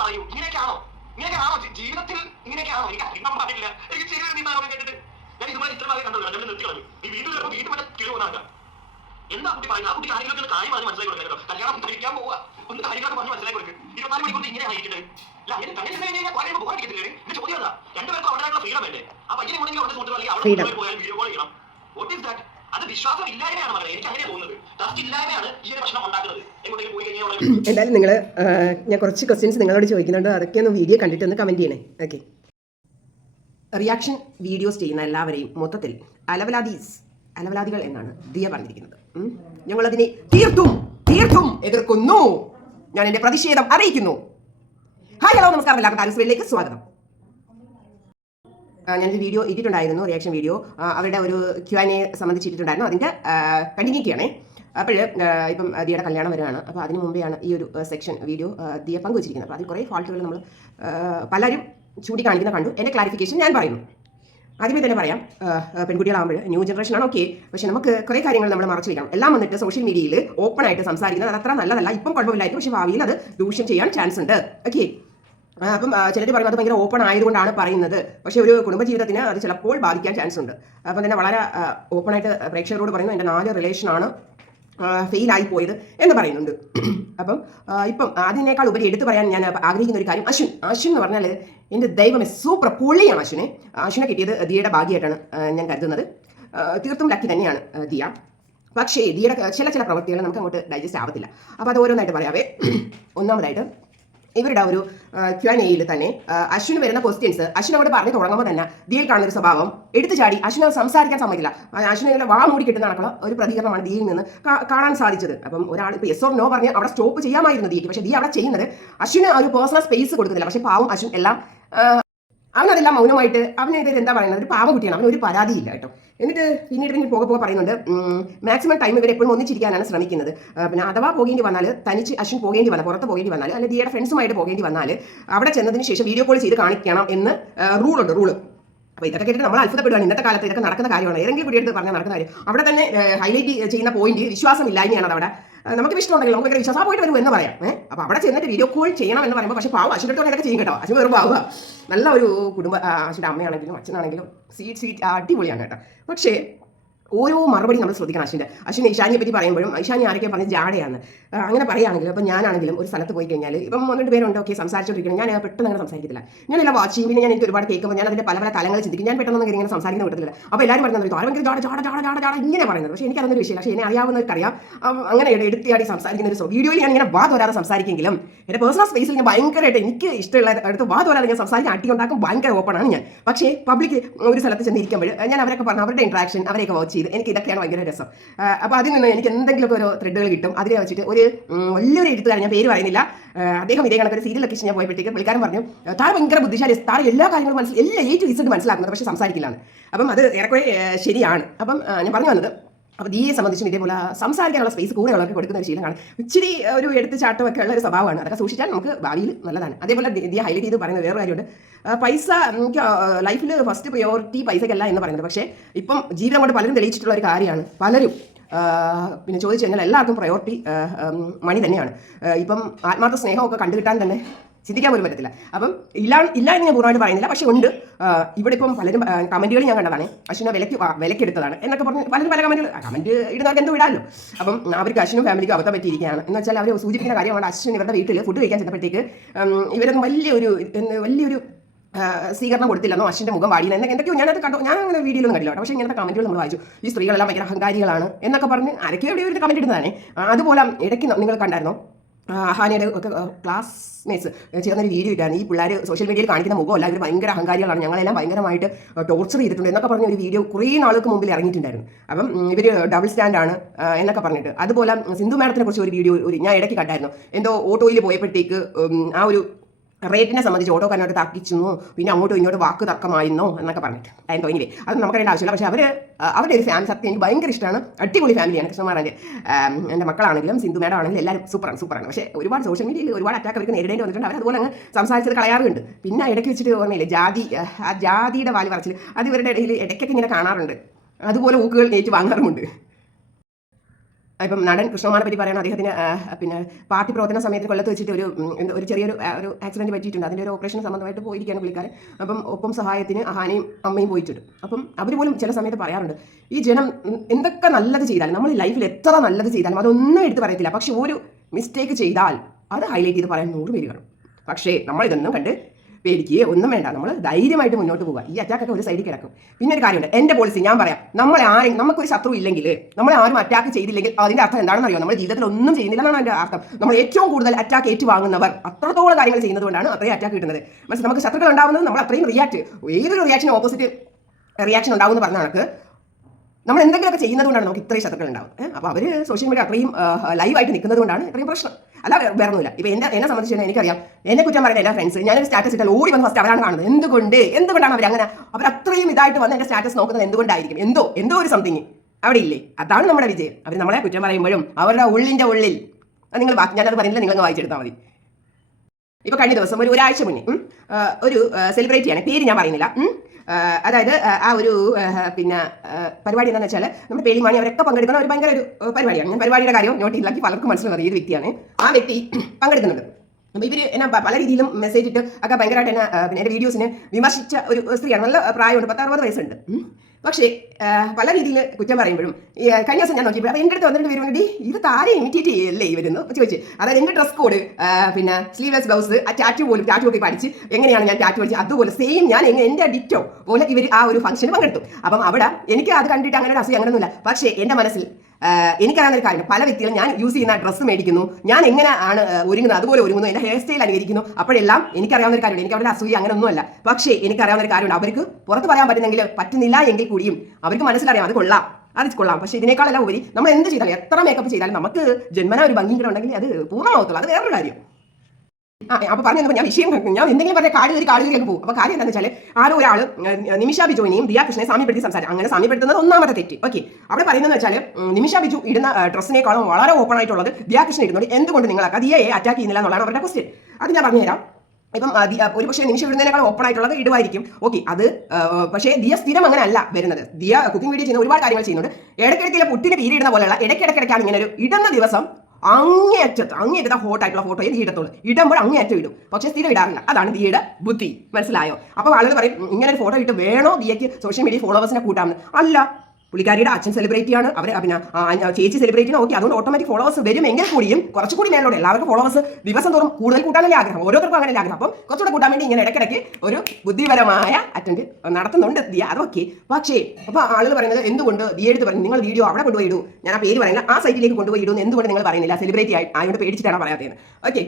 പറയൂ. ഇങ്ങനെയൊക്കെയാണോ ജീവിതത്തിൽ? ഇങ്ങനെയൊക്കെയാണോ? എനിക്ക് അറിയാൻ പാടില്ല. എനിക്ക് ശരിയാണ് നീ നാളെ കേട്ടിട്ട് ഞാൻ ഇതുപോലെ ഇത്രമാതിരി കണ്ടു. ഞാൻ നിർത്തി കളഞ്ഞു. നീ വീട്ടിൽ ചിലപ്പോൾ വീട്ടിൽ മറ്റേ കിളി പോകുന്നതാക്കാം. എന്താ കുട്ടി പറയുന്നത്? ആ കുട്ടി കാര്യങ്ങളൊക്കെ കാര്യം പറഞ്ഞ് മനസ്സിലാക്കി കൊടുക്കുക. കല്യാണം കഴിക്കാൻ പോവുക, ഒന്ന് കാര്യങ്ങളൊക്കെ പറഞ്ഞ് മനസ്സിലാക്കി കൊടുക്കുക. 24 മണിക്കൂർ ഇങ്ങനെയാണ് ഇരിക്കുന്നത്. അല്ല അങ്ങനെ തന്നെ കഴിഞ്ഞാൽ പറയുമ്പോൾ ബോർ അടിക്കത്തില്ലേ? എന്റെ ചോദ്യം അതാ. രണ്ടുപേർക്കും അവരുടെയുള്ള ഫ്രീഡം വേണ്ടേ? ആ പയ്യനെ ഉണ്ടെങ്കിൽ അവരുടെ സുഹൃത്തുക്കൾ അല്ലെങ്കിൽ അവിടെ പോയാൽ വീഡിയോ കോൾ ചെയ്യണം. What is that? അത് വിശ്വാസം ഇല്ലായ്മയാണ് മകളെ. എനിക്ക് അങ്ങനെ തോന്നുന്നത്. ട്രസ്റ്റ് ഇല്ലായ്മയാണ് ഈ ഒരു പ്രശ്നം ഉണ്ടാക്കുന്നത്. എങ്ങോട്ടെങ്കിലും പോയി കഴിഞ്ഞാൽ എന്തായാലും നിങ്ങൾ ഞാൻ കുറച്ച് ക്വസ്റ്റ്യൻസ് നിങ്ങളോട് ചോദിക്കുന്നുണ്ട്. അതൊക്കെ ഒന്ന് വീഡിയോ കണ്ടിട്ട് ഒന്ന് കമൻറ്റ് ചെയ്യണേ. ഓക്കെ. റിയാക്ഷൻ വീഡിയോസ് ചെയ്യുന്ന എല്ലാവരെയും മൊത്തത്തിൽ അലവലാദികൾ എന്നാണ് ദിയ പറഞ്ഞിരിക്കുന്നത്. ഞങ്ങളതിനെ തീർത്തും എതിർക്കുന്നു. ഞാൻ എൻ്റെ പ്രതിഷേധം അറിയിക്കുന്നു. ഹായ്, ഹലോ, നമസ്കാരം. എല്ലാവർക്കും താരസ്വയിലേക്ക് സ്വാഗതം. ഞാനൊരു വീഡിയോ ഇട്ടിട്ടുണ്ടായിരുന്നു, റിയാക്ഷൻ വീഡിയോ. അവരുടെ ഒരു Q&A സംബന്ധിച്ചിട്ടുണ്ടായിരുന്നു. അതിൻ്റെ കണ്ടിന്യൂറ്റിയാണേ. അപ്പോൾ ഇപ്പം ദിയയുടെ കല്യാണം വരികയാണ്. അപ്പോൾ അതിന് മുമ്പെയാണ് ഈ ഒരു സെക്ഷൻ വീഡിയോ ദിയ പങ്കുവച്ചിരിക്കുന്നത്. അപ്പോൾ അതിൽ കുറേ ഫാൾട്ടുകൾ നമ്മൾ പലരും ചൂണ്ടിക്കാണിക്കുന്ന കണ്ടു. എൻ്റെ ക്ലാരിഫിക്കേഷൻ ഞാൻ പറയുന്നു. ആദ്യമേ തന്നെ പറയാം, പെൺകുട്ടികളാകുമ്പോൾ ന്യൂ ജനറേഷനാണ് ഓക്കെ. പക്ഷേ നമുക്ക് കുറേ കാര്യങ്ങൾ നമ്മൾ മറച്ചു വയ്ക്കണം. എല്ലാം വന്നിട്ട് സോഷ്യൽ മീഡിയയിൽ ഓപ്പൺ ആയിട്ട് സംസാരിക്കുന്നത് അത് അത്ര നല്ലതല്ല. ഇപ്പം കുഴപ്പമില്ലായിരിക്കും, പക്ഷേ ഭാവിയിൽ അത് ദൂഷ്യം ചെയ്യാൻ ചാൻസ് ഉണ്ട്. ഓക്കെ. അപ്പം ചിലർ പറയുന്നത് ഭയങ്കര ഓപ്പൺ ആയതുകൊണ്ടാണ് പറയുന്നത്. പക്ഷേ ഒരു കുടുംബജീവിതത്തിന് അത് ചിലപ്പോൾ ബാധിക്കാൻ ചാൻസ് ഉണ്ട്. അപ്പം തന്നെ വളരെ ഓപ്പണായിട്ട് പ്രേക്ഷകരോട് പറയുന്നു, എൻ്റെ 4 റിലേഷനാണ് ഫെയിലായി പോയത് എന്ന് പറയുന്നുണ്ട്. അപ്പം ഇപ്പം അതിനേക്കാൾ ഉപരി എടുത്തു പറയാൻ ഞാൻ ആഗ്രഹിക്കുന്ന ഒരു കാര്യം, അശ്വിൻ എന്ന് പറഞ്ഞാൽ എൻ്റെ ദൈവമേ സൂപ്പർ പൊള്ളിയാണ്. അശ്വിനെ കിട്ടിയത് ദിയയുടെ ഭാഗ്യമായിട്ടാണ് ഞാൻ കരുതുന്നത്. തീർത്തും ലക്കി തന്നെയാണ് ദിയ. പക്ഷേ ദിയയുടെ ചില പ്രവൃത്തികൾ നമുക്ക് അങ്ങോട്ട് ഡൈജസ്റ്റ് ആവത്തില്ല. അപ്പോൾ അത് ഓരോന്നായിട്ട് പറയാവേ. ഒന്നാമതായിട്ട് ഇവരുടെ ഒരു Q&Aയിൽ തന്നെ അശ്വിന് വരുന്ന ക്വസ്റ്റ്യൻസ് അശ്വിനോട് പറഞ്ഞു തുടങ്ങുമ്പോൾ തന്നെ ദിയയിൽ കാണുന്ന ഒരു സ്വഭാവം എടുത്തു ചാടി അശ്വിനെ സംസാരിക്കാൻ സമ്മതിക്കില്ല. അശ്വിനെ വാ മൂടി കിട്ടുന്ന നടക്കുന്ന ഒരു പ്രതികരണമാണ് ദിയയിൽ നിന്ന് കാണാൻ സാധിച്ചത്. അപ്പം ഒരാൾ ഇപ്പോൾ യെസ് ഓർ നോ പറഞ്ഞ് അവിടെ സ്റ്റോപ്പ് ചെയ്യാമായിരുന്നു ദിയയ്ക്ക്. പക്ഷേ ദിയ അവിടെ ചെയ്യുന്നത് അശ്വിന് ഒരു പേഴ്സണൽ സ്പേസ് കൊടുക്കുന്നില്ല. പക്ഷേ പാവം അശ്വിൻ എല്ലാം അവനതെല്ലാം മൗനമായിട്ട് അവനെതിരെ എന്താ പറയുന്നത്, ഒരു പാവം കുട്ടിയാണ്, അവനൊരു പരാതിയില്ല കേട്ടോ. എന്നിട്ട് പിന്നീട് പോകെ പറയുന്നുണ്ട് മാക്സിമം ടൈം ഇവർ എപ്പോഴും ഒന്നിച്ചിരിക്കാനാണ് ശ്രമിക്കുന്നത്. പിന്നെ അഥവാ പോകേണ്ടി വന്നാൽ തനിച്ച് അശ്വിൻ പോകേണ്ടി വന്നാൽ പുറത്ത് പോകേണ്ടി വന്നാൽ അല്ലെങ്കിൽ ദിയയുടെ ഫ്രണ്ട്സുമായിട്ട് പോകേണ്ടി വന്നാൽ അവിടെ ചെന്നതിന് ശേഷം വീഡിയോ കോൾ ചെയ്ത് കാണിക്കണം എന്ന് റൂള്. അപ്പോൾ ഇതൊക്കെ കേട്ടിട്ട് നമ്മൾ അത്ഭുതപ്പെടുകയാണ്. ഇന്നത്തെ കാലത്ത് ഇതൊക്കെ നടക്കുന്ന കാര്യമാണ്. ഏതെങ്കിലും കുട്ടിയെടുത്ത് പറഞ്ഞാൽ നടക്കുന്ന കാര്യം. അവിടെ തന്നെ ഹൈലൈറ്റ് ചെയ്യുന്ന പോയിന്റ് വിശ്വാസമില്ലായ്മയാണ്. അതവിടെ നമുക്ക് ഇഷ്ടമുണ്ടെങ്കിൽ നമുക്ക് ഭയങ്കര വിശ്വാസം പോയിട്ട് വരും എന്ന് പറയാം. അപ്പോൾ അവിടെ ചെന്നിട്ട് വീഡിയോ കോൾ ചെയ്യണം എന്ന് പറയുമ്പോൾ പക്ഷേ പാവം അശ്വിൻ്റെ അടുത്ത് ഇതൊക്കെ ചെയ്യും കേട്ടോ. അശ്വിൻ വെറും പാവുക. നല്ല ഒരു കുടുംബ അശ്വിൻ്റെ അമ്മയാണെങ്കിലും അച്ഛനാണെങ്കിലും സ്വീറ്റ് അടിപൊളിയാണ് കേട്ടോ. പക്ഷേ ഓരോ മറുപടി നമ്മൾ ശ്രദ്ധിക്കണം. അശ്വിനെ ഇഷാനിയെ പറ്റി പറയുമ്പോഴും ഇഷാനി ആരൊക്കെ പറഞ്ഞ് ജാടയാണ് അങ്ങനെ പറയുകയാണെങ്കിലും അപ്പം ഞാനാണെങ്കിലും ഒരു സ്ഥലത്ത് പോയി കഴിഞ്ഞാൽ ഇപ്പം 1-2 പേരുണ്ട് ഓക്കെ സംസാരിച്ചുകൊണ്ടിരിക്കണം. ഞാൻ പെട്ടെന്ന് അങ്ങനെ സംസാരിക്കത്തില്ല. ഞാനെല്ലാം വാച്ച് ചെയ്യും. പിന്നെ ഞാൻ എനിക്ക് ഒരുപാട് കേൾക്കുമ്പോൾ ഞാൻ അതിൻ്റെ പല തലങ്ങൾ ചിന്തിക്കും. ഞാൻ പെട്ടെന്ന് ഇങ്ങനെ സംസാരിക്കുന്ന വിടത്തില്ല. അപ്പോൾ എല്ലാവരും പറയുന്നത് ഭയങ്കര ജാട ഇങ്ങനെ പറയുന്നത്. പക്ഷേ എനിക്കതൊന്നും വിഷയമില്ല. പക്ഷേ എന്നെ അറിയാവുന്നവർക്കറിയാം അങ്ങനെ എടുത്തിയാടി സംസാരിക്കുന്ന ഒരു വീഡിയോയിൽ ഞാൻ ഇങ്ങനെ വാ തോരാതെ സംസാരിക്കെങ്കിലും എൻ്റെ പേഴ്സണൽ സ്പേസിൽ ഞാൻ ഭയങ്കരമായിട്ട് എനിക്ക് ഇഷ്ടമുള്ള അടുത്ത് വാ തോരാതെ ഞാൻ സംസാരിക്കാൻ അട്ടിയുണ്ടാക്കും. ഭയങ്കര ഓപ്പണാണ് ഞാൻ. പക്ഷേ പബ്ലിക് ഒരു സ്ഥലത്ത് ചെന്നിരിക്കുമ്പോൾ ഞാൻ അവരൊക്കെ പറഞ്ഞു അവരുടെ ഇൻട്രാക്ഷൻ അവരെയൊക്കെ വാച്ച് ചെയ്ത് എനിക്ക് ഇതൊക്കെയാണ് ഭയങ്കര രസം. അപ്പോൾ അതിൽ നിന്ന് എനിക്ക് എന്തെങ്കിലുമൊക്കെ ഒരു ത്രെഡുകൾ കിട്ടും. അതിനെ വെച്ചിട്ട് ഒരു വലിയൊരു എഴുത്തുകാരൻ, ഞാൻ പേര് പറയുന്നില്ല, അദ്ദേഹം ഇതേ കണക്കൊരു സീരിയലൊക്കെ ഞാൻ പോയപ്പോഴത്തേക്ക് പുള്ളിക്കാരൻ പറഞ്ഞു താൻ ഭയങ്കര ബുദ്ധിശാലി, താൻ എല്ലാ കാര്യങ്ങളും എല്ലാ A to Z മനസ്സിലാക്കുന്നത് പക്ഷേ സംസാരിക്കില്ലാണ്. അപ്പം അത് ഏറെക്കുറെ ശരിയാണ്. അപ്പം ഞാൻ പറഞ്ഞു വന്നത് അപ്പോൾ ദിയയെ സംബന്ധിച്ചും ഇതേപോലെ സംസാരിക്കാനുള്ള സ്പേസ് കൂടെ ഉള്ളവർക്ക് കൊടുക്കുന്ന ഒരു ശീലമാണ്. ഇച്ചിരി ഒരു എടുത്തുചാട്ടമൊക്കെ ഉള്ള ഒരു സ്വഭാവമാണ്. അതൊക്കെ സൂക്ഷിച്ചാൽ നമുക്ക് ഭാവിയിൽ നല്ലതാണ്. അതേപോലെ ദിയ ഹൈലൈറ്റ് ചെയ്ത് പറയുന്ന വേറെ കാര്യമുണ്ട്, പൈസ നമുക്ക് ലൈഫിൽ ഫസ്റ്റ് പ്രയോറിറ്റി പൈസയ്ക്കല്ല എന്ന് പറയുന്നത്. പക്ഷേ ഇപ്പം ജീവിതം കൊണ്ട് പലരും തെളിയിച്ചിട്ടുള്ള ഒരു കാര്യമാണ്. പലരും പിന്നെ ചോദിച്ചു കഴിഞ്ഞാൽ എല്ലാവർക്കും പ്രയോറിറ്റി മണി തന്നെയാണ്. ഇപ്പം ആത്മാർത്ഥ സ്നേഹമൊക്കെ കണ്ടുകിട്ടാൻ തന്നെ ചിന്തിക്കാൻ പോലും പറ്റത്തില്ല. അപ്പം ഇല്ല എന്ന് ഞാൻ പൂർണ്ണമായിട്ട് പറയുന്നില്ല. പക്ഷേ ഉണ്ട്. ഇവിടെ ഇപ്പം പലരും കമൻറ്റുകൾ ഞാൻ കണ്ടതാണ്, അശ്വിനെ വിലക്കെടുത്തതാണ് എന്നൊക്കെ പറഞ്ഞ് പലരും പല കമൻറ്റ് ഇടുന്നവർക്ക് എന്തോ ഇടാമല്ലോ. അപ്പം അവർക്ക് അശ്വിനും ഫാമിലിക്കും അബദ്ധം പറ്റിയിരിക്കുകയാണ് എന്ന് വെച്ചാൽ അവർ സൂചിപ്പിക്കുന്ന കാര്യമാണ്. അശ്വിൻ ഇവരുടെ വീട്ടിൽ ഫുഡ് കഴിക്കാൻ ചെന്നപ്പോഴത്തേക്ക് ഇവരൊന്നും വലിയൊരു സ്വീകരണം കൊടുത്തില്ലെന്നോ അശ്വിൻ്റെ മുഖം വാടിയെന്ന് എന്തൊക്കെയോ ഞാനത് കണ്ടു. ഞാൻ അങ്ങനെ വീഡിയോയിലൊന്നും കണ്ടില്ല. പക്ഷേ ഇങ്ങനത്തെ കമൻറ്റുകൾ നമ്മൾ വായിച്ചു. ഈ സ്ത്രീകളെല്ലാം ഭയങ്കര അഹങ്കാരികളാണ് എന്നൊക്കെ പറഞ്ഞ് ആരൊക്കെയോ എവിടെ ഒരു കമൻറ്റ് ഇടുന്നതാണ്. അതുപോലെ ഇടയ്ക്ക് നിങ്ങൾ കണ്ടായിരുന്നോ ഹാനിയുടെ ഒക്കെ ക്ലാസ്മേറ്റ്സ് ചേർന്നൊരു വീഡിയോ ഇട്ടായിരുന്നു. ഈ പിള്ളേർ സോഷ്യൽ മീഡിയയിൽ കാണിക്കുന്ന മുഖമല്ല, ഇവർ ഭയങ്കര അഹങ്കാരികളാണ്, ഞങ്ങളെല്ലാം ഭയങ്കരമായിട്ട് ടോർച്ചർ ചെയ്തിട്ടുണ്ട് എന്നൊക്കെ പറഞ്ഞ ഒരു വീഡിയോ കുറേ നാൾക്ക് മുമ്പിൽ ഇറങ്ങിയിട്ടുണ്ടായിരുന്നു. അപ്പം ഇവർ ഡബിൾ സ്റ്റാൻഡാണ് എന്നൊക്കെ പറഞ്ഞിട്ട്. അതുപോലെ സിന്ധു മാഡത്തിനെ കുറിച്ച് ഒരു വീഡിയോ ഞാൻ ഇടയ്ക്ക് കണ്ടായിരുന്നു. എന്തോ ഓട്ടോയിൽ പോയപ്പോഴത്തേക്ക് ആ ഒരു റേറ്റിനെ സംബന്ധിച്ച് ഓട്ടോക്കാരനോട് തർക്കിച്ചു, പിന്നെ അങ്ങോട്ടും ഇങ്ങോട്ട് വാക്ക് തർക്കമായിരുന്നോ എന്നൊക്കെ പറഞ്ഞിട്ട് അതിന് എനിവേ അത് നമുക്കറിയേണ്ട ആവശ്യമില്ല. പക്ഷേ അവരുടെ ഒരു ഫാമിലി സത്യം എനിക്ക് ഭയങ്കര ഇഷ്ടമാണ്. അടിപൊളി ഫാമിലിയാണ് കൃഷ്ണമാരാൻ്റെ. എൻ്റെ മക്കളാണെങ്കിലും സിന്ധു മേഡം ആണെങ്കിലും എല്ലാവരും സൂപ്പറാണ്. പക്ഷേ ഒരുപാട് സോഷ്യൽ മീഡിയയിൽ ഒരുപാട് അറ്റാക്ക് അവർക്ക് നേരിടേണ്ടി വന്നിട്ടുണ്ട്. അവർ അതുപോലെ അങ്ങ് സംസാരിച്ചത് കളയാറുണ്ട്. പിന്നെ ഇടയ്ക്ക് വെച്ചിട്ട് ഓർമ്മയില്ലേ ആ ജാതിയുടെ വാല് പറച്ചിൽ, അത് ഇവരുടെ ഇടയിൽ ഇടയ്ക്കൊക്കെ ഇങ്ങനെ കാണാറുണ്ട്. അതുപോലെ ഊക്കുകൾ നേറ്റ് വാങ്ങാറുമുണ്ട്. ഇപ്പം നടൻ കൃഷ്ണകുമാറിനെ പറ്റി പറയുകയാണ്. അദ്ദേഹത്തിന് പിന്നെ പാർട്ടി പ്രവർത്തന സമയത്ത് കൊല്ലത്ത് വെച്ചിട്ട് ഒരു ചെറിയൊരു ആക്സിഡന്റ് പറ്റിയിട്ടുണ്ട്. അതിൻ്റെ ഒരു ഓപ്പറേഷൻ സംബന്ധമായിട്ട് പോയിരിക്കുകയാണ് പുള്ളിക്കാരൻ. അപ്പം ഒപ്പം സഹായത്തിന് ഹാനയും അമ്മയും പോയിട്ടുണ്ട്. അപ്പം അവർ പോലും ചില സമയത്ത് പറയാറുണ്ട്, ഈ ജനം എന്തൊക്കെ നല്ലത് ചെയ്താലും, നമ്മൾ ലൈഫിൽ എത്ര നല്ലത് ചെയ്താലും അതൊന്നും എടുത്ത് പറയത്തില്ല. പക്ഷെ ഒരു മിസ്റ്റേക്ക് ചെയ്താൽ അത് ഹൈലൈറ്റ് ചെയ്ത് പറയാൻ 100 പേര് കാണും. പക്ഷേ നമ്മളിതൊന്നും കണ്ട് പേടിക്കുകയോ ഒന്നും വേണ്ട, നമ്മൾ ധൈര്യമായിട്ട് മുന്നോട്ട് പോകുക. ഈ അറ്റാക്കൊക്കെ ഒരു സൈഡിൽ കിടക്കും. പിന്നെ ഒരു കാര്യമുണ്ട്, എൻ്റെ പോളിസി ഞാൻ പറയാം, നമുക്കൊരു ശത്രു ഇല്ലെങ്കിൽ, നമ്മളെ ആരും അറ്റാക്ക് ചെയ്തില്ലെങ്കിൽ അതിൻ്റെ അർത്ഥം എന്താണെന്ന് അറിയോ? നമ്മൾ ജീവിതത്തിൽ ഒന്നും ചെയ്യുന്നില്ല എന്നാണ് എൻ്റെ അർത്ഥം. നമ്മൾ ഏറ്റവും കൂടുതൽ അറ്റാക്ക് ഏറ്റുവാങ്ങുന്നവർ അത്രത്തോളം കാര്യങ്ങൾ ചെയ്യുന്നതുകൊണ്ടാണ് അത്രയും അറ്റാക്ക് കിട്ടുന്നത്. മനസ്സിൽ നമുക്ക് ശത്രുക്കൾ ഉണ്ടാകുന്നത് നമ്മൾ അത്രയും ഏതൊരു റിയാക്ഷന് ഓപ്പോസിറ്റ് റിയാക്ഷൻ ഉണ്ടാകുമെന്ന് പറഞ്ഞ കണക്ക് നമ്മൾ എന്തെങ്കിലുമൊക്കെ ചെയ്യുന്നതുകൊണ്ടാണ് നമുക്ക് ഇത്രയും ശത്രുക്കൾ ഉണ്ടാവും. അപ്പോൾ അവർ സോഷ്യൽ മീഡിയ അത്രയും ലൈവായിട്ട് നിൽക്കുന്നത് കൊണ്ടാണ് ഇത്രയും പ്രശ്നം. അല്ല വേറൊന്നുമില്ല. ഇപ്പോൾ എന്നെ സംബന്ധിച്ച് എനിക്കറിയാം, എന്നെ കുറ്റം പറയുന്ന എല്ലാ ഫ്രണ്ട്സ്, ഞാനൊരു സ്റ്റാറ്റസ് ഇട്ടാൽ ഓടി വന്ന് ഫസ്റ്റ് അവരാണ് കാണുന്നത്. എന്തുകൊണ്ടാണ് അവർ അത്രയും ഇതായിട്ട് വന്ന് എൻ്റെ സ്റ്റാറ്റസ് നോക്കുന്നത്? എന്തുകൊണ്ടായിരിക്കും? എന്തോ ഒരു സംതിങ് അവിടെ ഇല്ലേ? അതാണ് നമ്മുടെ വിജയം. അവർ നമ്മളെ കുറ്റം പറയുമ്പോഴും അവരുടെ ഉള്ളിൻ്റെ ഉള്ളിൽ നിങ്ങൾ ഞാനത് പറയുന്നില്ല, നിങ്ങളൊന്ന് വായിച്ചെടുത്താൽ മതി. ഇപ്പോൾ കഴിഞ്ഞ ദിവസം ഒരാഴ്ച മുന്നേ ഒരു സെലിബ്രിറ്റിയാണ്, പേര് ഞാൻ പറയുന്നില്ല, അതായത് ആ ഒരു പിന്നെ പരിപാടി എന്താണെന്ന് വെച്ചാൽ നമ്മുടെ പേളിമാണി അവരൊക്കെ പങ്കെടുക്കുന്ന ഒരു ഭയങ്കര ഒരു പരിപാടിയാണ്. ഞാൻ പരിപാടിയുടെ കാര്യം നോട്ട് ചെയ്തില്ലാക്കി പലർക്കും മനസ്സിലാവും ഏത് വ്യക്തിയാണ്. ആ വ്യക്തി പങ്കെടുക്കുന്നുണ്ട്. അപ്പോൾ ഇവർ എന്നെ പല രീതിയിലും മെസ്സേജ് ഇട്ട് ഒക്കെ ഭയങ്കരമായിട്ട് എന്നെ പിന്നെ എൻ്റെ വീഡിയോസിനെ വിമർശിച്ച ഒരു സ്ത്രീയാണ്. നല്ല പ്രായമുണ്ട്, 60 വയസ്സുണ്ട്. പക്ഷേ പല രീതിയിൽ കുറ്റം പറയുമ്പോഴും കഴിഞ്ഞ ദിവസം ഞാൻ നോക്കിയപ്പോൾ അപ്പോൾ എൻ്റെ അടുത്ത് വന്നിട്ട് വരുന്നുണ്ട്, ഇത് താരെ ഇമിറ്റേറ്റ് ചെയ്യല്ലേ ഇവരെന്ന് ചോദിച്ചു. അതായത് എൻ്റെ ഡ്രസ് കോഡ്, പിന്നെ സ്ലീവ്ലെസ് ബ്ലൗസ്, ആ ടാറ്റു ഒക്കെ പഠിച്ച് എങ്ങനെയാണ് ഞാൻ ടാറ്റു പഠിച്ച് അതുപോലെ സെയിം ഞാൻ എൻ്റെ ഡിറ്റോ പോലെ ഇവർ ആ ഒരു ഫംഗ്ഷന് പങ്കെടുത്തു. അപ്പം അവിടെ എനിക്ക് അത് കണ്ടിട്ട് അങ്ങനെ ഒരു അസൂയ അങ്ങനെയൊന്നുമില്ല. പക്ഷേ എൻ്റെ മനസ്സിൽ എനിക്കറിയാവുന്ന ഒരു കാര്യം, പല വ്യക്തികളും ഞാൻ യൂസ് ചെയ്യുന്ന ഡ്രസ്സ് മേടിക്കുന്നു, ഞാൻ എങ്ങനെയാണ് ഒരുങ്ങുന്നത് അതുപോലെ ഒരുങ്ങുന്നു, എൻ്റെ ഹെയർ സ്റ്റൈൽ അനുകരിക്കുന്നു. അപ്പോഴെല്ലാം എനിക്കറിയാവുന്ന ഒരു കാര്യമുണ്ട്, എനിക്ക് അവരുടെ അസൂയ അങ്ങനെയൊന്നുമല്ല. പക്ഷേ എനിക്കറിയാവുന്ന ഒരു കാര്യമുണ്ട്, അവർക്ക് പുറത്ത് പറയാൻ പറ്റുന്നില്ല എങ്കിൽ കൂടിയും അവർക്ക് മനസ്സിലറിയാം അത് കൊള്ളാം. പക്ഷേ ഇതിനേക്കാളെല്ലാം ഉപരി നമ്മൾ എന്ത് ചെയ്താലും, എത്ര മേക്കപ്പ് ചെയ്താലും നമുക്ക് ജന്മന ഒരു ഭംഗി കൂടെ ഉണ്ടെങ്കിൽ അത് പൂർണ്ണമാവത്തുള്ളൂ. അത് വേറൊരു കാര്യം. അപ്പോൾ പറഞ്ഞു ഞാൻ എന്തെങ്കിലും പറഞ്ഞ കാടുകൾക്ക് പോകും. അപ്പോൾ കാര്യം എന്താണെന്ന് വെച്ചാൽ ആരോ ഒരാൾ നിമിഷ ബിജുവിനെയും ദിയ കൃഷ്ണനെ സാമ്യപ്പെടുത്തി സംസാരിക്കും. അങ്ങനെ സാമ്യപ്പെടുത്തുന്നത് ഒന്നാമത്തെ തെറ്റ്. ഓക്കെ, അവിടെ പറയുന്നത് വെച്ചാൽ നിമിഷ ബിജു ഇടുന്ന ഡ്രസ്സിനേക്കാളും വളരെ ഓപ്പൺ ആയിട്ടുള്ളത് ദിയ കൃഷ്ണൻ ഇടുന്നുണ്ട്. എന്തുകൊണ്ട് നിങ്ങൾ ദിയയെ അറ്റാക്ക് ചെയ്യുന്നില്ല എന്നുള്ളതാണ് അവരുടെ ക്വസ്റ്റ്യൻ. അത് ഞാൻ പറഞ്ഞുതരാം. ഇപ്പം ഒരു പക്ഷേ നിമിഷം ഇടുന്നതിനേക്കാൾ ഓപ്പൺ ആയിട്ടുള്ളത് ഇടുമായിരിക്കും. ഓക്കെ, അത് പക്ഷേ ദിയ സ്ഥിരം അങ്ങനെ അല്ല വരുന്നത്. ദിയ കുക്കിംഗ് വീഡിയോ ചെയ്യുന്ന ഒരുപാട് കാര്യങ്ങൾ ചെയ്യുന്നുണ്ട്. ഇടയ്ക്കിടയ്ക്ക് പുട്ടിന് പീരിടുന്ന പോലെയുള്ള ഇടയ്ക്കിടയ്ക്കാണ് ഇങ്ങനെ ഒരു ഇടുന്ന ദിവസം അങ്ങേയറ്റത്തെ ഹോട്ടായിട്ടുള്ള ഫോട്ടോയെ നീ ഇടത്തുള്ളൂ. ഇടുമ്പോൾ അങ്ങേയറ്റം ഇടും, പക്ഷേ സ്ഥിരം ഇടാറില്ല. അതാണ് ദിയയുടെ ബുദ്ധി. മനസ്സിലായോ? അപ്പോൾ ആളുകൾ പറയും, ഇങ്ങനെ ഒരു ഫോട്ടോ ഇട്ട് വേണോ ദിയയ്ക്ക് സോഷ്യൽ മീഡിയ ഫോളോവേഴ്സിനെ കൂട്ടാമെന്ന്. അല്ല, പുള്ളിക്കാരിയുടെ അച്ഛൻ സെലിബ്രിറ്റിയാണ്, അവർ പിന്നെ ചേച്ചി സെലിബ്രിറ്റിയാണ്. ഓക്കെ, അതുകൊണ്ട് ഓട്ടോമാറ്റിക് ഫോളോവേഴ്സ് വരും. എങ്കിൽ കൂടിയും കുറച്ചുകൂടി മേലോട്ട് എല്ലാവർക്കും ഫോളോവേഴ്സ് ദിവസം തോറും കൂടുതൽ കൂട്ടാനല്ലേ ആഗ്രഹം, ഓരോരുത്തർക്കും അങ്ങനെ ആഗ്രഹം. അപ്പം കുറച്ചുകൂടെ കൂട്ടാൻ വേണ്ടി ഇങ്ങനെ ഇടയ്ക്കിടയ്ക്ക് ഒരു ബുദ്ധിപരമായ അറ്റൻഡ് നടത്തുന്നുണ്ട് ദിയ. അത് ഓക്കെ. പക്ഷേ അപ്പോൾ ആളുകൾ പറയുന്നത്, എന്തുകൊണ്ട് ദിയ എടുത്ത് പറഞ്ഞു നിങ്ങൾ വീഡിയോ അവിടെ കൊണ്ടുപോയി ഇടൂ, ഞാൻ ആ പേര് പറയുന്നത് ആ സൈറ്റിലേക്ക് കൊണ്ടുപോയി ഇടുമെന്ന് എന്തുകൊണ്ട് നിങ്ങൾ പറയുന്നില്ല? സെലിബ്രിറ്റി ആയതുകൊണ്ട് പേടിച്ചിട്ടാണ് പറയാത്തത്. ഓക്കെ,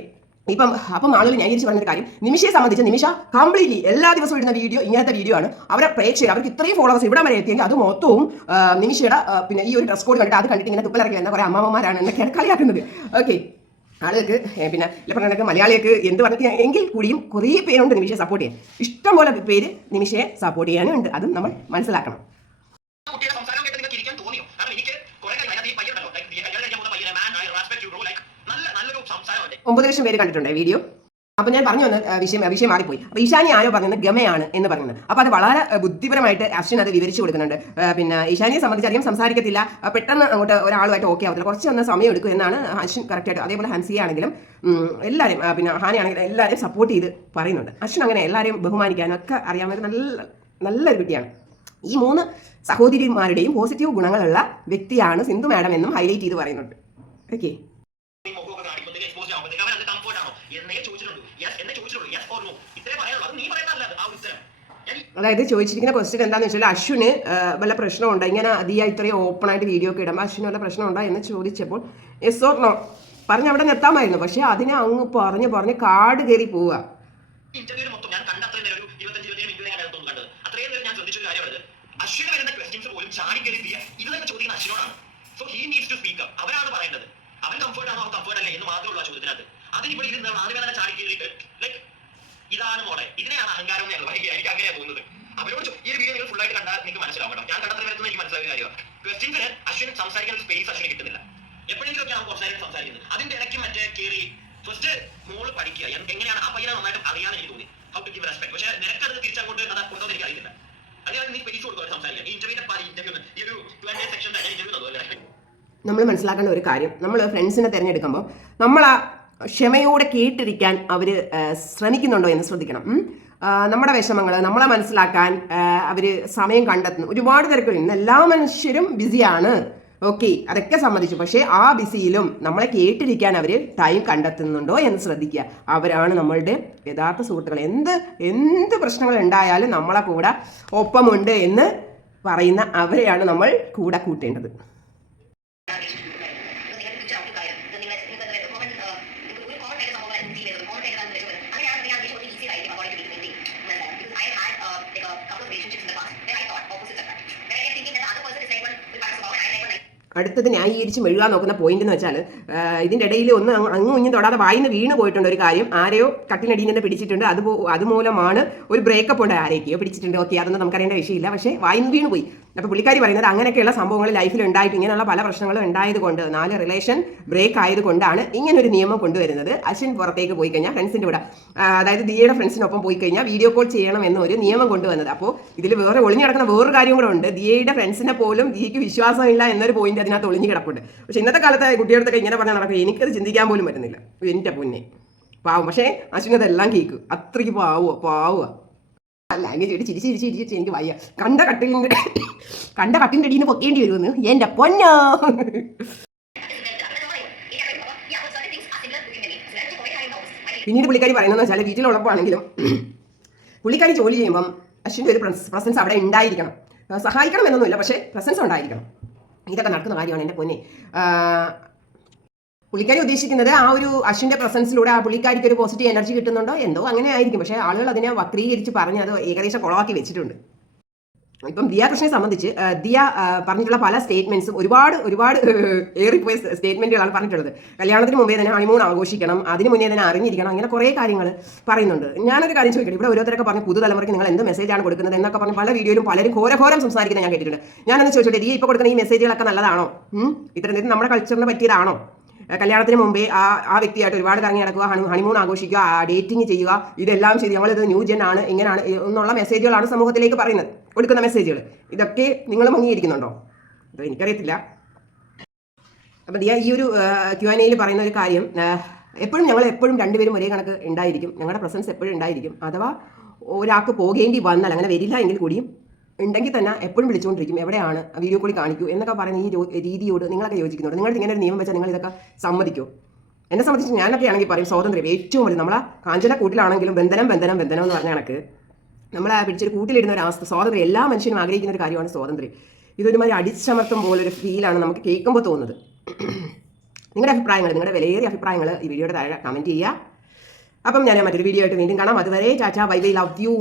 അപ്പം ആളുകൾ ന്യായീകരിച്ച് പറഞ്ഞൊരു കാര്യം, നിമിഷയെ സംബന്ധിച്ച് നിമിഷ കംപ്ലീറ്റ്ലി എല്ലാ ദിവസവും ഇടുന്ന വീഡിയോ ഇങ്ങനത്തെ വീഡിയോ ആണ്. അവരെ പ്രേക്ഷകർ, അവർക്ക് ഇത്രയും ഫോളോവേഴ്സ് ഇവിടെ വരെ എത്തിയെങ്കിൽ അത് മൊത്തവും നിമിഷയുടെ പിന്നെ ഈ ഒരു ഡ്രസ് കോഡ് കണ്ടിട്ട് അത് കണ്ടിട്ട് ഇങ്ങനെ തുപ്പലിറക്കി വരുന്ന കുറേ അമ്മമാരാണ് എന്നൊക്കെയാണ് കളിയാക്കുന്നത്. ഓക്കെ, ആളുകൾക്ക് പിന്നെ പറഞ്ഞ മലയാളികൾക്ക് എന്ത് പറഞ്ഞ എങ്കിൽ കൂടിയും കുറേ പേരുണ്ട് നിമിഷയെ സപ്പോർട്ട് ചെയ്യാൻ. ഇഷ്ടംപോലെ പേര് നിമിഷയെ സപ്പോർട്ട് ചെയ്യാനും ഉണ്ട്. അതും നമ്മൾ മനസ്സിലാക്കണം. 9 ലക്ഷം പേര് കണ്ടിട്ടുണ്ട് വീഡിയോ. അപ്പോൾ ഞാൻ പറഞ്ഞു വന്ന വിഷയം മാറിപ്പോയി. അപ്പോൾ ഈശാനി ആരോ പറഞ്ഞത് ഗമയാണ് എന്ന് പറയുന്നത്. അപ്പോൾ അത് വളരെ ബുദ്ധിപരമായിട്ട് അശ്വിൻ അത് വിവരിച്ചു കൊടുക്കുന്നുണ്ട്. പിന്നെ ഈശാനിയെ സംബന്ധിച്ച് അധികം സംസാരിക്കത്തില്ല, പെട്ടെന്ന് അങ്ങോട്ട് ഒരാളുമായിട്ട് ഓക്കെ ആവത്തില്ല, കുറച്ച് വന്ന സമയം എടുക്കും എന്നാണ് അശ്വിൻ കറക്റ്റായിട്ട്. അതേപോലെ ഹൻസിയ ആണെങ്കിലും എല്ലാവരും പിന്നെ ഹാനിയാണെങ്കിലും എല്ലാവരെയും സപ്പോർട്ട് ചെയ്ത് പറയുന്നുണ്ട്. അശ്വിൻ അങ്ങനെ എല്ലാവരെയും ബഹുമാനിക്കാനും ഒക്കെ അറിയാവുന്ന നല്ലൊരു കുട്ടിയാണ്. ഈ 3 സഹോദരിമാരുടെയും പോസിറ്റീവ് ഗുണങ്ങളുള്ള വ്യക്തിയാണ് സിന്ധു മാഡം എന്നും ഹൈലൈറ്റ് ചെയ്ത് പറയുന്നുണ്ട്. ഓക്കെ, അതായത് ചോദിച്ചിരിക്കുന്ന ക്വസ്റ്റ്യൻ എന്താണെന്ന് വെച്ചാൽ, അശ്വിന് വല്ല പ്രശ്നമുണ്ടോ ഇങ്ങനെ ദിയ ഇത്രയും ഓപ്പൺ ആയിട്ട് വീഡിയോ ഒക്കെ ഇടുമ്പോൾ അശ്വിന് വല്ല പ്രശ്നമുണ്ടോ എന്ന് ചോദിച്ചപ്പോൾ യെസ് ഓർ നോ പറഞ്ഞ് അവിടെ നിർത്താമായിരുന്നു. പക്ഷെ അതിനെ അങ്ങ് പറഞ്ഞ് കാട് കയറി പോവുക. ഇതാണ് മോളെ, ഇതിനെയാണ് അഹങ്കാരം എന്ന് പറയുക. എനിക്ക് അങ്ങനെയാണ് തോന്നുന്നത്. അവരോട് ഈ ഒരു വീഡിയോ നിങ്ങൾ ഫുള്ളായിട്ട് കണ്ടാൽ നിങ്ങൾക്ക് മനസ്സിലാവും കേട്ടോ. ഞാൻ കണ്ടത്ര വരുന്നത് എനിക്ക് മനസ്സിലായ കാര്യമാണ്. ക്വസ്റ്റ്യൻസിന് അശ്വിൻ സംസാരിക്കാൻ സ്പേസ് അശ്വിന് കിട്ടുന്നില്ല. എപ്പോഴെങ്കിലും ഒക്കെ കുറച്ച് നേരം സംസാരിക്കുന്നത്, അതിന്റെ ഇടയ്ക്ക് മറ്റേ കയറി ഫസ്റ്റ് മോള് പഠിക്കുക, എങ്ങനെയാണ് ആ പയ്യനെ നന്നായിട്ട് അറിയാൻ എനിക്ക് തോന്നി. How to give respect. പക്ഷേ നിനക്കത് തിരിച്ചങ്ങോട്ട് അത് കൊടുത്തോന്ന് എനിക്ക് അറിയില്ല. അതിനാണ് നീ സ്പേസ് കൊടുക്കുക സംസാരിക്കാം. ഈ ഇന്റർവ്യൂവിന്റെ ഇന്റർവ്യൂ ഈ ഒരു Q&A സെക്ഷൻ തന്നെ ഇന്റർവ്യൂ തന്നു അല്ലേ. നമ്മൾ മനസ്സിലാക്കേണ്ട ഒരു കാര്യം, നമ്മൾ ഫ്രണ്ട്സിനെ തിരഞ്ഞെടുക്കുമ്പോൾ നമ്മൾ ആ ക്ഷമയോടെ കേട്ടിരിക്കാൻ അവർ ശ്രമിക്കുന്നുണ്ടോ എന്ന് ശ്രദ്ധിക്കണം. നമ്മുടെ വിഷമങ്ങൾ നമ്മളെ മനസ്സിലാക്കാൻ അവർ സമയം കണ്ടെത്തുന്നു. ഒരുപാട് തിരക്കുകൾ, ഇന്ന് എല്ലാ മനുഷ്യരും ബിസിയാണ്, ഓക്കെ, അതൊക്കെ സമ്മതിച്ചു. പക്ഷേ ആ ബിസിയിലും നമ്മളെ കേട്ടിരിക്കാൻ അവർ ടൈം കണ്ടെത്തുന്നുണ്ടോ എന്ന് ശ്രദ്ധിക്കുക. അവരാണ് നമ്മളുടെ യഥാർത്ഥ സുഹൃത്തുക്കൾ. എന്ത് പ്രശ്നങ്ങൾ ഉണ്ടായാലും നമ്മളെ കൂടെ ഒപ്പമുണ്ട് എന്ന് പറയുന്ന അവരെയാണ് നമ്മൾ കൂടെ കൂട്ടേണ്ടത്. അടുത്തത് ന്യായീകരിച്ച് മെഴുകാൻ നോക്കുന്ന പോയിന്റ് എന്ന് വെച്ചാൽ, ഇതിൻ്റെ ഇടയിൽ ഒന്ന് അങ്ങും ഇഞ്ഞും തൊടാതെ വായിന്ന് വീണ് പോയിട്ടുണ്ട് ഒരു കാര്യം. ആരെയോ കട്ടിനടിയിൽ നിന്ന് പിടിച്ചിട്ടുണ്ട്. അതുമൂലമാണ് ഒരു ബ്രേക്കപ്പ് ഉണ്ട്, ആരെയൊക്കെയോ പിടിച്ചിട്ടുണ്ട്. ഓക്കെ, അതൊന്നും നമുക്കറിയേണ്ട വിഷയമില്ല. പക്ഷേ വായിന്ന് വീണ് പോയി. അപ്പോൾ പുള്ളിക്കാരി പറയുന്നത് അങ്ങനെയൊക്കെയുള്ള സംഭവങ്ങൾ ലൈഫിൽ ഉണ്ടായിട്ട് ഇങ്ങനെയുള്ള പല പ്രശ്നങ്ങളും ഉണ്ടായതുകൊണ്ട്, 4 റിലേഷൻ ബ്രേക്ക് ആയതുകൊണ്ടാണ് ഇങ്ങനൊരു നിയമം കൊണ്ടുവരുന്നത്. അശ്വിൻ പുറത്തേക്ക് പോയി കഴിഞ്ഞാൽ ഫ്രണ്ട്സിൻ്റെ കൂടെ, അതായത് ദിയയുടെ ഫ്രണ്ട്സിനൊപ്പം പോയി കഴിഞ്ഞാൽ വീഡിയോ കോൾ ചെയ്യണം എന്നൊരു നിയമം കൊണ്ടുവന്നത്. അപ്പോൾ ഇതിൽ വേറെ ഒളിഞ്ഞു കിടക്കുന്ന വേറൊരു കാര്യം കൂടെ ഉണ്ട്. ദിയയുടെ ഫ്രണ്ട്സിനെ പോലും ദിയയ്ക്ക് വിശ്വാസമില്ല എന്നൊരു പോയിന്റ് അതിനകത്ത് ഒളിഞ്ഞു കിടപ്പുണ്ട്. പക്ഷേ ഇന്നത്തെ കാലത്തെ കുട്ടികളടുത്തൊക്കെ ഇങ്ങനെ പറഞ്ഞാൽ നടക്കും. എനിക്കത് ചിന്തിക്കാൻ പോലും പറ്റുന്നില്ല. എൻ്റെ പൊന്നെ പാവം. പക്ഷേ അശ്വിൻ അതെല്ലാം കേൾക്കും. അത്രയ്ക്ക് പാവുക. ലാംഗ്വേജ് ഇട്ട് ചിരിച്ച് എനിക്ക് വയ്യ. കണ്ട കട്ടിൻ്റെ അടിയിൽ നിന്ന് പൊക്കേണ്ടി വരുമെന്ന് എൻ്റെ പൊന്നോ. പിന്നീട് പുള്ളിക്കാരി പറയുന്നതെന്ന് വെച്ചാൽ, വീട്ടിലുള്ളപ്പോഴാണെങ്കിലും പുള്ളിക്കാരി ജോലി ചെയ്യുമ്പം അശ്വിൻ്റെ ഒരു പ്രസൻസ് അവിടെ ഉണ്ടായിരിക്കണം. സഹായിക്കണം എന്നൊന്നുമില്ല, പക്ഷേ പ്രസൻസ് ഉണ്ടായിരിക്കണം. ഇതൊക്കെ നടക്കുന്ന കാര്യമാണ് എൻ്റെ പൊന്നെ. പുള്ളിക്കാരി ഉദ്ദേശിക്കുന്നത് ആ ഒരു അശ്വിൻ്റെ പ്രസൻസിലൂടെ ആ പുള്ളിക്കാരിക്ക് ഒരു പോസിറ്റീവ് എനർജി കിട്ടുന്നുണ്ടോ എന്തോ അങ്ങനെ ആയിരിക്കും. പക്ഷേ ആളുകൾ അതിനെ വക്രീകരിച്ച് പറഞ്ഞ് അത് ഏകദേശം കുളവാക്കി വെച്ചിട്ടുണ്ട്. ഇപ്പം ദിയ കൃഷ്ണനെ സംബന്ധിച്ച് ദിയ പറഞ്ഞിട്ടുള്ള പല സ്റ്റേറ്റ്മെന്റ്സും ഒരുപാട് ഏറിപ്പോയ സ്റ്റേറ്റ്മെന്റുകളാണ് പറഞ്ഞിട്ടുള്ളത്. കല്യാണത്തിന് മുമ്പേ തന്നെ ഹണിമൂൺ ആഘോഷിക്കണം, അതിന് മുന്നേ തന്നെ അറിഞ്ഞിരിക്കണം, അങ്ങനെ കുറേ കാര്യങ്ങൾ പറയുന്നുണ്ട്. ഞാനൊരു കാര്യം ചോദിക്കട്ടെ, ഇവിടെ ഓരോരുത്തരൊക്കെ പറഞ്ഞ് പുതുതലമുറയ്ക്ക് നിങ്ങൾ എന്ത് മെസ്സേജാണ് കൊടുക്കുന്നത് എന്നൊക്കെ പറഞ്ഞ് പല വീഡിയോയിലും പലരും ഘോരം സംസാരിക്കുന്നത് ഞാൻ കേട്ടിട്ടുണ്ട്. ഞാനൊന്ന് ചോദിച്ചോട്ടെ, ദിയ ഇപ്പോൾ കൊടുക്കുന്ന ഈ മെസ്സേജുകളൊക്കെ നല്ലതാണോ? ഇത്തരം നമ്മുടെ കൾച്ചറിന് പറ്റിയതാണോ? കല്യാണത്തിന് മുമ്പേ ആ വ്യക്തിയായിട്ട് ഒരുപാട് കറങ്ങി നടക്കുക, ഹണിമൂൺ ആഘോഷിക്കുക, ഡേറ്റിംഗ് ചെയ്യുക, ഇതെല്ലാം ചെയ്ത് ഞങ്ങളിത് ന്യൂ ജെൻ ആണ്, ഇങ്ങനെയാണ് എന്നുള്ള മെസ്സേജുകളാണ് സമൂഹത്തിലേക്ക് പറയുന്നത്, കൊടുക്കുന്ന മെസ്സേജുകൾ. ഇതൊക്കെ നിങ്ങൾ അംഗീകരിക്കുന്നുണ്ടോ? അത് എനിക്കറിയത്തില്ല. അപ്പം ദിയ ഈ ഒരു Q&Aയിൽ പറയുന്ന ഒരു കാര്യം, ഞങ്ങൾ എപ്പോഴും രണ്ടുപേരും ഒരേ കണക്ക് ഉണ്ടായിരിക്കും, ഞങ്ങളുടെ പ്രസൻസ് എപ്പോഴും ഉണ്ടായിരിക്കും. അഥവാ ഒരാൾക്ക് പോകേണ്ടി വന്നാൽ, അങ്ങനെ വരില്ല എങ്കിൽ കൂടിയും ഉണ്ടെങ്കിൽ തന്നെ എപ്പോഴും വിളിച്ചുകൊണ്ടിരിക്കും, എവിടെയാണ് വീഡിയോ കോളി കാണിക്കൂ എന്നൊക്കെ പറയുന്ന ഈ രീതിയോട് നിങ്ങളൊക്കെ യോജിക്കുന്നുണ്ട്? നിങ്ങൾ ഇങ്ങനെ ഒരു നിയമം വെച്ചാൽ നിങ്ങൾ ഇതൊക്കെ സമ്മതിക്കോ? എന്നെ സംബന്ധിച്ച് ഞാനൊക്കെ ആണെങ്കിൽ പറയും സ്വാതന്ത്ര്യം ഏറ്റവും വലിയ. നമ്മളെ കാഞ്ചന കൂട്ടിലാണെങ്കിലും ബന്ധനം എന്ന് പറഞ്ഞ കണക്ക് നമ്മളെ പിടിച്ചൊരു കൂട്ടിലിടുന്ന ഒരു അവസ്ഥ, സ്വാതന്ത്ര്യം എല്ലാ മനുഷ്യനും ആഗ്രഹിക്കുന്ന ഒരു കാര്യമാണ് സ്വാതന്ത്ര്യം. ഇതൊരുമാതിരി അടിച്ചമർത്തും പോലൊരു ഫീലാണ് നമുക്ക് കേൾക്കുമ്പോൾ തോന്നുന്നത്. നിങ്ങളുടെ അഭിപ്രായങ്ങൾ, നിങ്ങളുടെ വിലയേറിയ അഭിപ്രായങ്ങൾ ഈ വീഡിയോയുടെ താഴെ കമൻറ്റ് ചെയ്യുക. അപ്പം ഞാൻ മറ്റൊരു വീഡിയോ ആയിട്ട് വീണ്ടും കാണാം. അതുവരെ Tata, bye bye, love you.